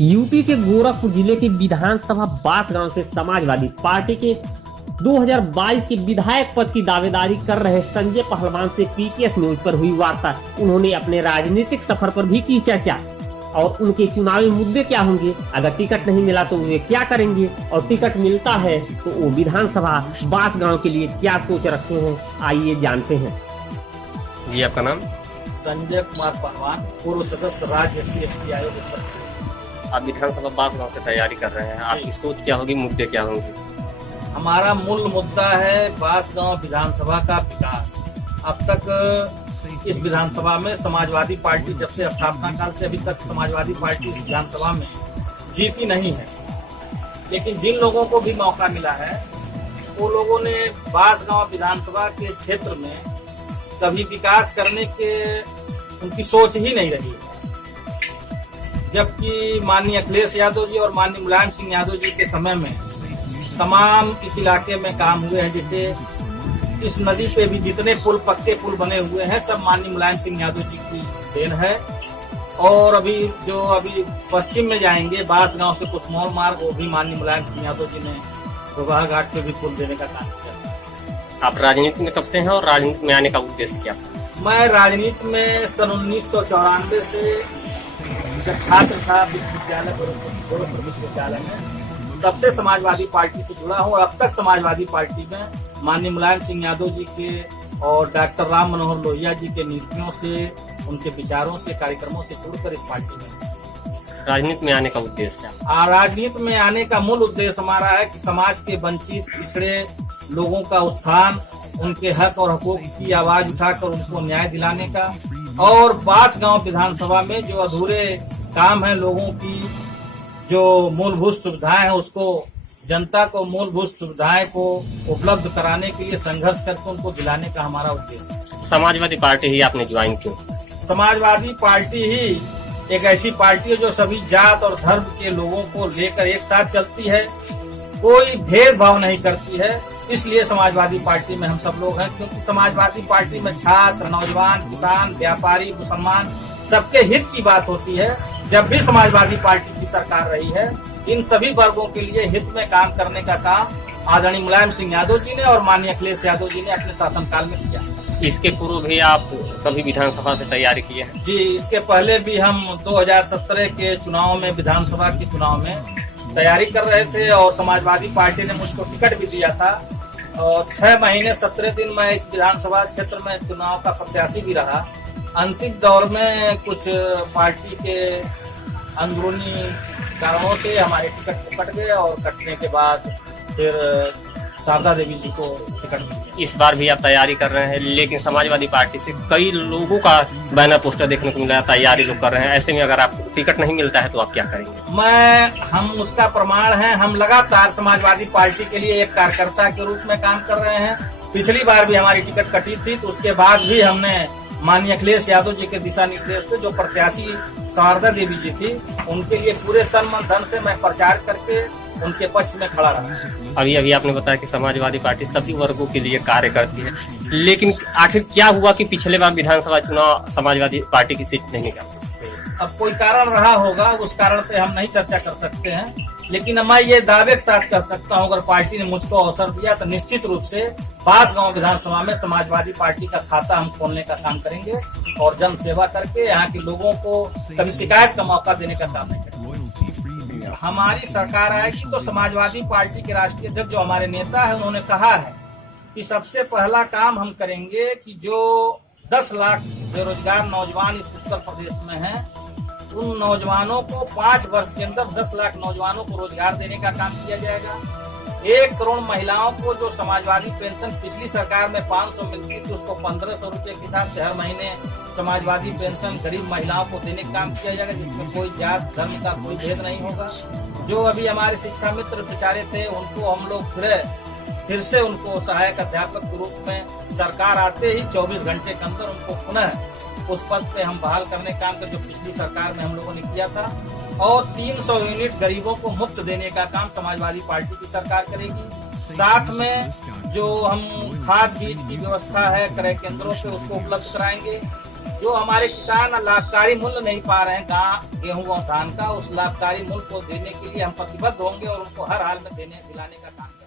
UP के गोरखपुर जिले के विधानसभा बांसगांव से समाजवादी पार्टी के 2022 के विधायक पद की दावेदारी कर रहे संजय पहलवान से पीकेएस न्यूज पर हुई वार्ता। उन्होंने अपने राजनीतिक सफर पर भी की चर्चा और उनके चुनावी मुद्दे क्या होंगे, अगर टिकट नहीं मिला तो वे क्या करेंगे और टिकट मिलता है तो वो विधानसभा बांसगांव के लिए क्या सोच रखते हैं, आइए जानते हैं। जी, आपका नाम? संजय कुमार पहलवान, पूर्व सदस्य राज्य CFT आयोग। आप विधानसभा बांसगांव से तैयारी कर रहे हैं, आपकी सोच क्या होगी, मुद्दे क्या होंगे? हमारा मूल मुद्दा है बांसगांव विधानसभा का विकास। अब तक इस विधानसभा में समाजवादी पार्टी जब से स्थापना काल से अभी तक समाजवादी पार्टी इस विधानसभा में जीती नहीं है, लेकिन जिन लोगों को भी मौका मिला है वो लोगों ने बांसगांव विधानसभा के क्षेत्र में कभी विकास करने के उनकी सोच ही नहीं रही। जबकि माननीय अखिलेश यादव जी और माननीय मुलायम सिंह यादव जी के समय में तमाम इस इलाके में काम हुए हैं। जैसे इस नदी पे भी जितने पुल, पक्के पुल बने हुए हैं, सब माननीय मुलायम सिंह यादव जी की देन है। और अभी पश्चिम में जाएंगे बांसगांव से कुसमौल मार्ग, वो भी माननीय मुलायम सिंह यादव जी ने प्रवाह घाट पे भी पुल देने का काम किया। आप राजनीति में कब से हैं और राजनीति में आने का उद्देश्य क्या था? मैं राजनीति में सन 1994 से जब छात्र था विश्वविद्यालय गोरखपुर विश्वविद्यालय में, तब से समाजवादी पार्टी से जुड़ा हूँ। और अब तक समाजवादी पार्टी में माननीय मुलायम सिंह यादव जी के और डॉक्टर राम मनोहर लोहिया जी के नीतियों से, उनके विचारों से, कार्यक्रमों से जुड़कर इस पार्टी में। राजनीति में आने का उद्देश्य? राजनीति में आने का मूल उद्देश्य हमारा है कि समाज के वंचित पिछड़े लोगों का उत्थान, उनके हक और हकूक की आवाज उठाकर उनको न्याय दिलाने का, और बांसगांव विधानसभा में जो अधूरे काम है, लोगों की जो मूलभूत सुविधाएं हैं, उसको जनता को मूलभूत सुविधाएं को उपलब्ध कराने के लिए संघर्ष करके उनको दिलाने का हमारा उद्देश्य। समाजवादी पार्टी ही आपने ज्वाइन क्यों? समाजवादी पार्टी ही एक ऐसी पार्टी है जो सभी जात और धर्म के लोगों को लेकर एक साथ चलती है, कोई भेदभाव नहीं करती है। इसलिए समाजवादी पार्टी में हम सब लोग हैं, क्योंकि समाजवादी पार्टी में छात्र, नौजवान, किसान, व्यापारी, मुसलमान सबके हित की बात होती है। जब भी समाजवादी पार्टी की सरकार रही है, इन सभी वर्गों के लिए हित में काम करने का काम आदरणीय मुलायम सिंह यादव जी ने और माननीय अखिलेश यादव जी ने अपने शासनकाल में किया। इसके पूर्व भी आप कभी विधानसभा से तैयारी किए हैं? जी, इसके पहले भी हम 2017 के चुनाव में, विधानसभा के चुनाव में तैयारी कर रहे थे और समाजवादी पार्टी ने मुझको टिकट भी दिया था। और 6 महीने 17 दिन में इस विधानसभा क्षेत्र में चुनाव का प्रत्याशी भी रहा। अंतिम दौर में कुछ पार्टी के अंदरूनी कारणों से हमारे टिकट कट गए और कटने के बाद फिर शारदा देवी जी को टिकट मिली। इस बार भी आप तैयारी कर रहे हैं, लेकिन समाजवादी पार्टी से कई लोगों का बैनर पोस्टर देखने को मिला है, तैयारी लोग कर रहे हैं। ऐसे में अगर आपको टिकट नहीं मिलता है तो आप क्या करेंगे? हम उसका प्रमाण है, हम लगातार समाजवादी पार्टी के लिए एक कार्यकर्ता के रूप में काम कर रहे हैं। पिछली बार भी हमारी टिकट कटी थी, तो उसके बाद भी हमने माननीय अखिलेश यादव जी के दिशा निर्देश पे, जो प्रत्याशी शारदा देवी जी थी, उनके लिए पूरे तन मन धन से मैं प्रचार करके उनके पक्ष में खड़ा रहा। अभी आपने बताया कि समाजवादी पार्टी सभी वर्गों के लिए कार्य करती है, लेकिन आखिर क्या हुआ कि पिछले बार विधानसभा चुनाव समाजवादी पार्टी की सीट नहीं निकाल? अब कोई कारण रहा होगा, उस कारण पे हम नहीं चर्चा कर सकते हैं, लेकिन मैं ये दावे के साथ कह सकता हूँ, अगर पार्टी ने मुझको अवसर दिया तो निश्चित रूप से बांसगांव विधानसभा में समाजवादी पार्टी का खाता हम खोलने का काम करेंगे और जन सेवा करके यहाँ के लोगों को कभी शिकायत का मौका देने का काम नहीं करेंगे। हमारी सरकार आएगी तो समाजवादी पार्टी के राष्ट्रीय अध्यक्ष जो हमारे नेता है, उन्होंने कहा है कि सबसे पहला काम हम करेंगे कि जो 10 लाख बेरोजगार नौजवान इस उत्तर प्रदेश में हैं, उन नौजवानों को 5 वर्ष के अंदर 10 लाख नौजवानों को रोजगार देने का काम किया जाएगा। 1 करोड़ महिलाओं को जो समाजवादी पेंशन पिछली सरकार में 500 मिलती थी, उसको 1500 रुपए के हिसाब से हर महीने समाजवादी पेंशन गरीब महिलाओं को देने का काम किया जाएगा, जिसमें कोई जात धर्म का कोई भेद नहीं होगा। जो अभी हमारे शिक्षा मित्र बेचारे थे, उनको हम लोग फिर से उनको सहायक अध्यापक के रूप में सरकार आते ही 24 घंटे के अंदर उनको पुनः उस पद पे हम बहाल करने का काम कर, जो पिछली सरकार में हम लोगों ने किया था। और 300 यूनिट गरीबों को मुफ्त देने का काम समाजवादी पार्टी की सरकार करेगी। साथ में जो हम खाद बीज की व्यवस्था है क्रय केंद्रों पे, उसको उपलब्ध कराएंगे। जो हमारे किसान लाभकारी मूल्य नहीं पा रहे हैं गेहूं और धान का, उस लाभकारी मूल्य को देने के लिए हम प्रतिबद्ध होंगे और उनको हर हाल में दिलाने का काम